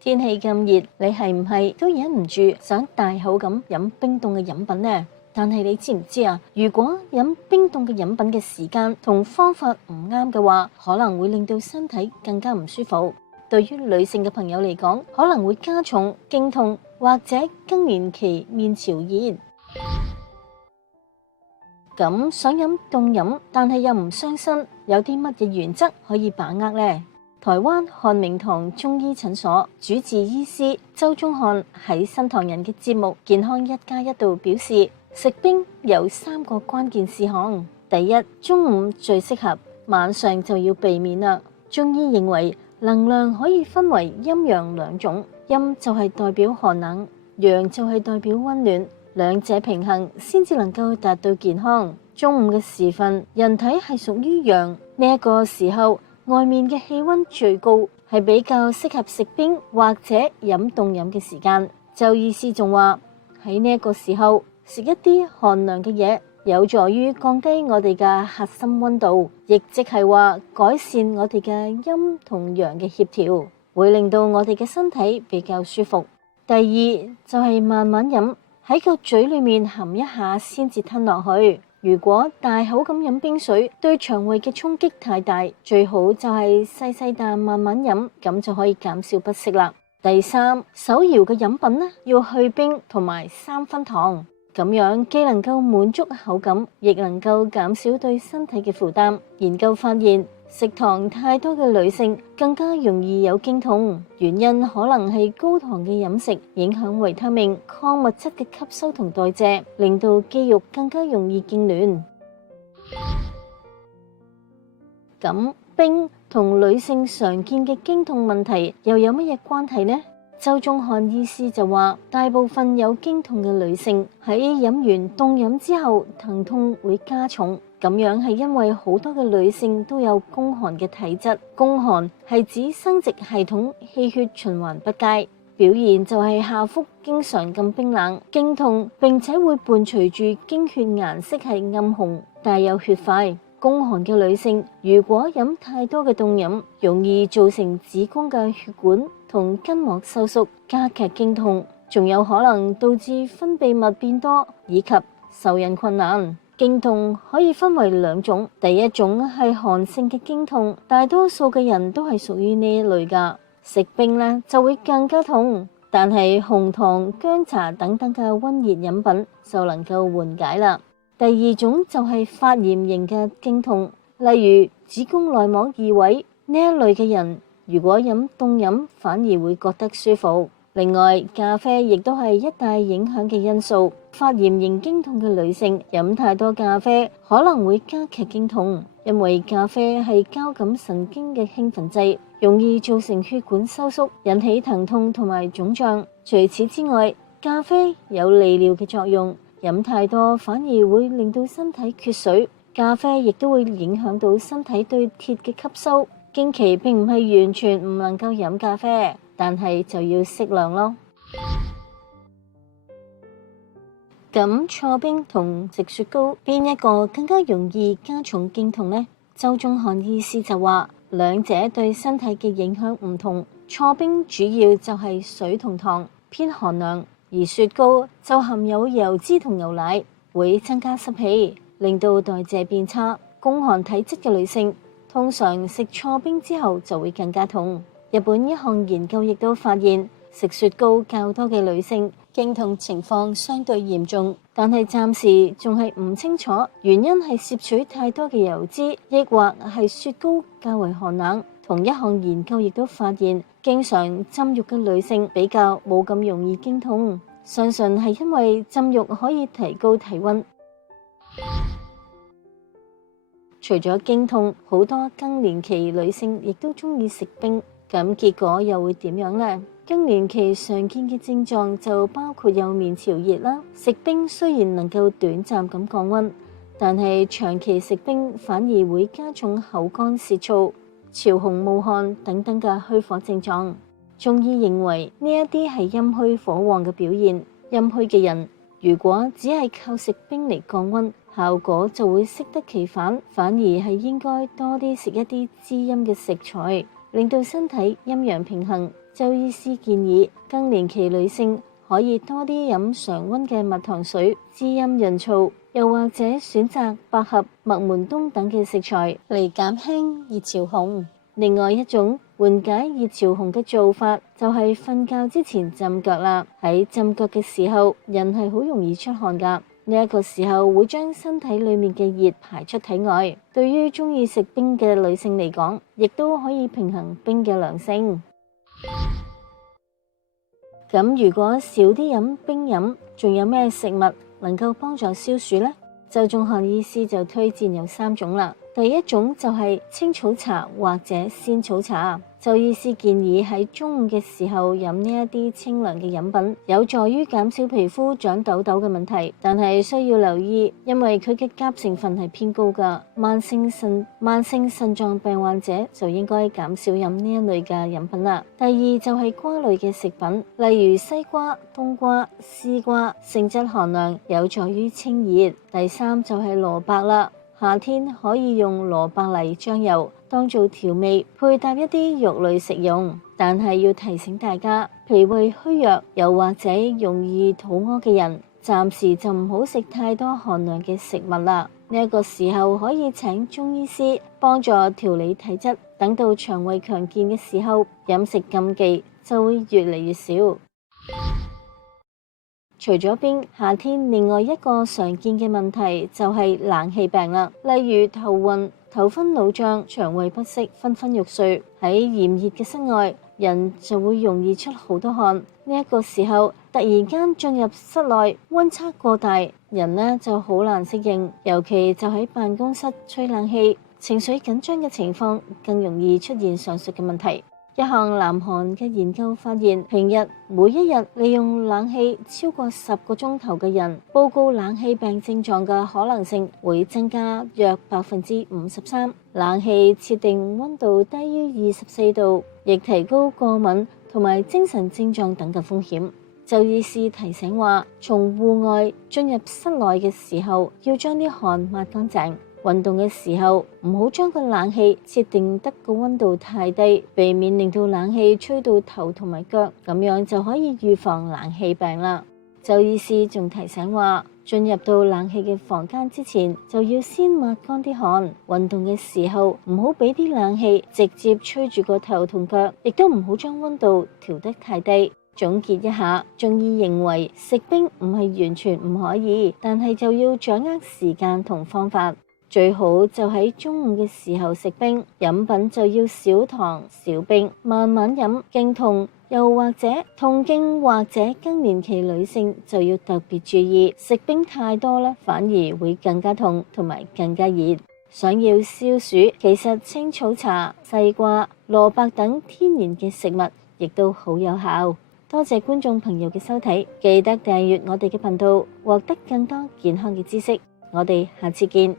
天氣咁熱，你係唔係都忍唔住想大口咁飲冰凍嘅飲品呢？但係你知唔知啊？如果飲冰凍嘅飲品嘅時間同方法唔啱嘅話，可能會令到身體更加唔舒服。對於女性嘅朋友嚟講，可能會加重經痛或者更年期面潮熱。咁想飲凍飲，但係又唔傷身，有啲乜嘢原則可以把握呢？台灣漢明堂中醫診所主治醫師周宗漢喺新唐人嘅節目《健康1+1》度表示，食冰有3個關鍵事項。第一，中午最適合，晚上就要避免啦。中醫認為能量可以分為陰陽2種，陰就係代表寒冷，陽就係代表溫暖，兩者平衡先至能夠達到健康。中午嘅時分，人體係屬於陽，呢一個時候外面嘅氣溫最高，係比較適合食冰或者飲凍飲嘅時間。周醫師仲話喺呢一個時候食一啲寒涼嘅嘢，有助於降低我哋嘅核心溫度，亦即係話改善我哋嘅陰同陽嘅協調，會令到我哋嘅身體比較舒服。第二就係慢慢飲，喺個嘴裏面含一下先至吞落去。如果大口咁飲冰水，對腸胃嘅衝擊太大，最好就係細細啖慢慢飲，咁就可以減少不適啦。第三，手搖嘅飲品呢，要去冰同埋3分糖，咁樣既能夠滿足口感，亦能夠減少對身體嘅負擔。研究發現，食糖太多嘅女性更加容易有經痛，原因可能係高糖嘅飲食影響維他命、礦物質嘅吸收同代謝，令到肌肉更加容易痙攣。咁冰同女性常見嘅經痛問題又有乜嘢關係呢？周宗漢醫師就話，大部分有經痛嘅女性喺飲完凍飲之後，疼痛會加重。咁樣係因為好多嘅女性都有宮寒嘅體質，宮寒係指生殖系統氣血循環不佳，表現就係下腹經常咁冰冷、經痛，並且會伴隨住經血顏色係暗紅、帶有血塊。宮寒嘅女性如果飲太多嘅凍飲，容易造成子宮嘅血管同筋膜收縮，加劇經痛，仲有可能導致分泌物變多以及受孕困難。經痛可以分為2種，第一種係寒性嘅經痛，大多數嘅人都係屬於呢一類噶。食冰呢就會更加痛，但係紅糖、薑茶等等嘅溫熱飲品就能夠緩解啦。第二種就係發炎型嘅經痛，例如子宮內膜異位呢一類嘅人，如果飲凍飲反而會覺得舒服。另外，咖啡亦都係一大影響嘅因素。發炎型經痛嘅女性飲太多咖啡可能會加劇經痛，因為咖啡係交感神經嘅興奮劑，容易造成血管收縮，引起疼痛同埋腫脹。除此之外，咖啡有利尿嘅作用，飲太多反而會令到身體缺水。咖啡亦都會影響到身體對鐵嘅吸收。經期並唔係完全唔能夠飲咖啡，但係就要適量咯。咁挫冰同食雪糕邊一個更加容易加重經痛呢？周宗漢醫師就話，兩者對身體嘅影響唔同。挫冰主要就係水同糖，偏寒涼，而雪糕就含有油脂同牛奶，會增加濕氣，令到代謝變差。宮寒體質嘅女性通常食挫冰之後就會更加痛。日本一項研究亦都發現，食雪糕較多嘅女性經痛情況相對嚴重，但係暫時仲係唔清楚原因係攝取太多嘅油脂，抑或係雪糕較為寒冷。同一項研究亦都發現，經常浸浴嘅女性比較冇咁容易經痛，相信係因為浸浴可以提高體溫。除咗經痛，好多更年期女性亦都中意食冰，咁結果又會點樣呢？更年期常見嘅症狀就包括有面潮熱啦。食冰雖然能夠短暫咁降溫，但係長期食冰反而會加重口乾舌燥、潮紅冒汗等等嘅虛火症狀。中醫認為呢一啲係陰虛火旺嘅表現。陰虛嘅人如果只係靠食冰嚟降溫，效果就會適得其反，反而係應該多啲食一啲滋陰嘅食材，令到身體陰陽平衡，周醫師建議更年期女性可以多啲飲常溫嘅蜜糖水滋陰潤燥，又或者選擇百合、麥門冬等嘅食材嚟減輕熱潮紅。另外一種緩解熱潮紅嘅做法就係瞓覺之前浸腳啦。喺浸腳嘅時候，人係好容易出汗㗎。呢一個時候會將身體裏面嘅熱排出體外，對於中意食冰嘅女性嚟講，亦都可以平衡冰嘅涼性。咁如果少啲飲冰飲，仲有咩食物能夠幫助消暑呢？周宗漢醫師就推薦有3種啦。第一種就係青草茶或者仙草茶。周醫師建議喺中午嘅時候飲呢一啲清涼嘅飲品，有助於減少皮膚長痘痘嘅問題。但係需要留意，因為佢嘅鉀成分係偏高㗎，慢性腎臟病患者就應該減少飲呢一類嘅飲品啦。第二就係瓜類嘅食品，例如西瓜、冬瓜、絲瓜，性質寒涼，有助於清熱。第三就係蘿蔔啦。夏天可以用蘿蔔泥醬油當做調味，配搭一啲肉類食用。但係要提醒大家，脾胃虛弱又或者容易肚屙嘅人，暫時就唔好食太多寒涼嘅食物啦。呢一個時候可以請中醫師幫助調理體質，等到腸胃強健嘅時候，飲食禁忌就會越嚟越少。除咗冰，夏天另外一個常見嘅問題就係冷氣病啦，例如頭暈、頭昏腦脹、腸胃不適、昏昏欲睡。喺炎熱嘅室外，人就會容易出好多汗。呢一個時候突然間進入室內，溫差過大，人呢就好難適應，尤其就喺辦公室吹冷氣，情緒緊張嘅情況更容易出現上述嘅問題。一項南韓嘅研究發現，平日每一日利用冷氣超過10個鐘頭嘅人，報告冷氣病症狀嘅可能性會增加約53%。冷氣設定溫度低於24度，亦提高過敏同埋精神症狀等嘅風險。周醫師提醒話，從戶外進入室內嘅時候，要將啲汗抹乾淨。運動嘅時候唔好將個冷氣設定得個溫度太低，避免令到冷氣吹到頭同埋腳，咁樣就可以預防冷氣病啦。周醫師仲提醒話，進入到冷氣嘅房間之前，就要先抹乾啲汗。運動嘅時候唔好俾啲冷氣直接吹住個頭同腳，亦都唔好將溫度調得太低。總結一下，中醫認為食冰唔係完全唔可以，但係就要掌握時間同方法。最好就喺中午嘅時候食冰，飲品就要少糖少冰，慢慢飲。經痛又或者痛經或者更年期女性就要特別注意，食冰太多咧，反而會更加痛同埋更加熱。想要消暑，其實青草茶、西瓜、蘿蔔等天然嘅食物亦都好有效。多謝觀眾朋友嘅收睇，記得訂閱我哋嘅頻道，獲得更多健康嘅知識。我哋下次見。